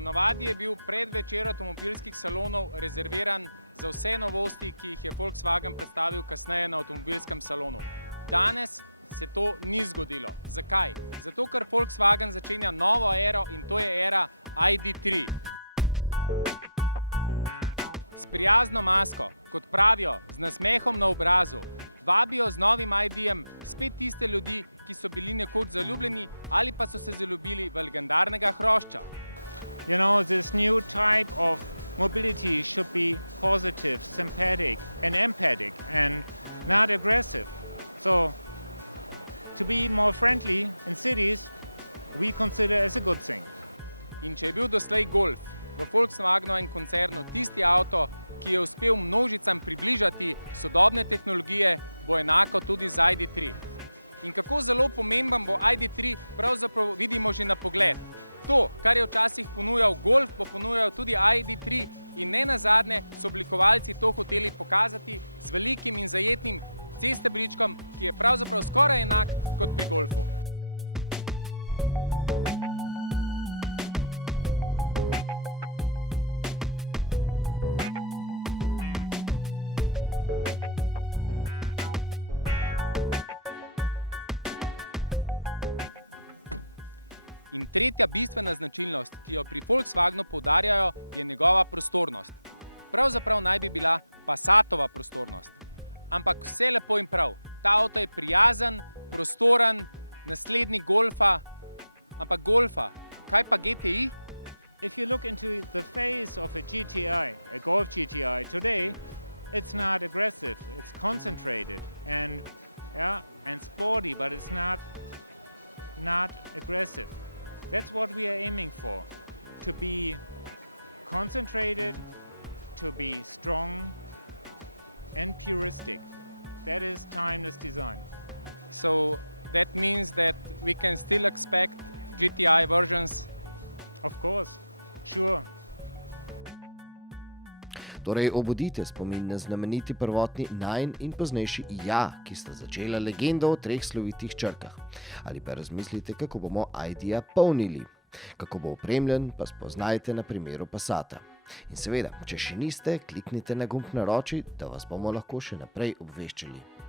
Ponavadi je bil predvečer avtomobilskih salonov rezerviran za vse novosti, ki jih je Volkswagen predstavil kasneje na avtomobilskem salonu. Danes se to ni zgodilo. Zakaj? Zato, ker Volkswagen začenja novo ero in to je era ID3. S prijazno masko, kot pravijo, z nasmehom na obrazu, vabijo z novim ID-jem spet tiste ljudi, ki so bili nekoč zaljubljeni ali pa so se zaljubili v legendarnega hrošča. You know, this new type of mobility should be positive, sympathetic and empathic and not aggressive. So, to be more friendly in cities, we consider as a good thing. In če je bil doslej Golf v Volkswagenovem koncernu tisti avto, ki je uspel množicam približati sodobne tehnologije, bo enako tudi z ID3. In kako zelo pomemben bo ID3, pravzaprav vidimo že na pogled. To, kar je včasih ponujal Golf, bo ponujal tudi ID3 in ne nazadnje so oblikovalci to hoteli pokazati z velikim in zajetnim C-stebričkom, ki je pravzaprav skoraj enak kot pri Golfu. In tretja bistvena značilnost, ki jo pri Volkswagenu poudarjajo, je njegova prostornost. Pravzaprav naj bi bila Passatova prostornost. Ampak vse lepo in prav. Ta avto je prijazen, prostoren, naslednji Golfa. Ampak Golfa, kaj pa GTI? If you look into the face of a GTI, a Golf GTI today, it's not aggressive, it's concentrated and sporty, but it's not aggressive. That's what we are aiming for, to be concentrated, to be strong and puristic. That is timeless design. So that means that we can still expect GTI versions? Of course, sure. Torej obudite spomin na znameniti prvotni najin in poznejši ja, ki sta začela legendo o 3 slovitih črkah. Ali pa razmislite, kako bomo ID-ja polnili. Kako bo opremljen, pa spoznajte na primeru Passata. In seveda, če še niste, kliknite na gumb na roči, da vas bomo lahko še naprej obveščali.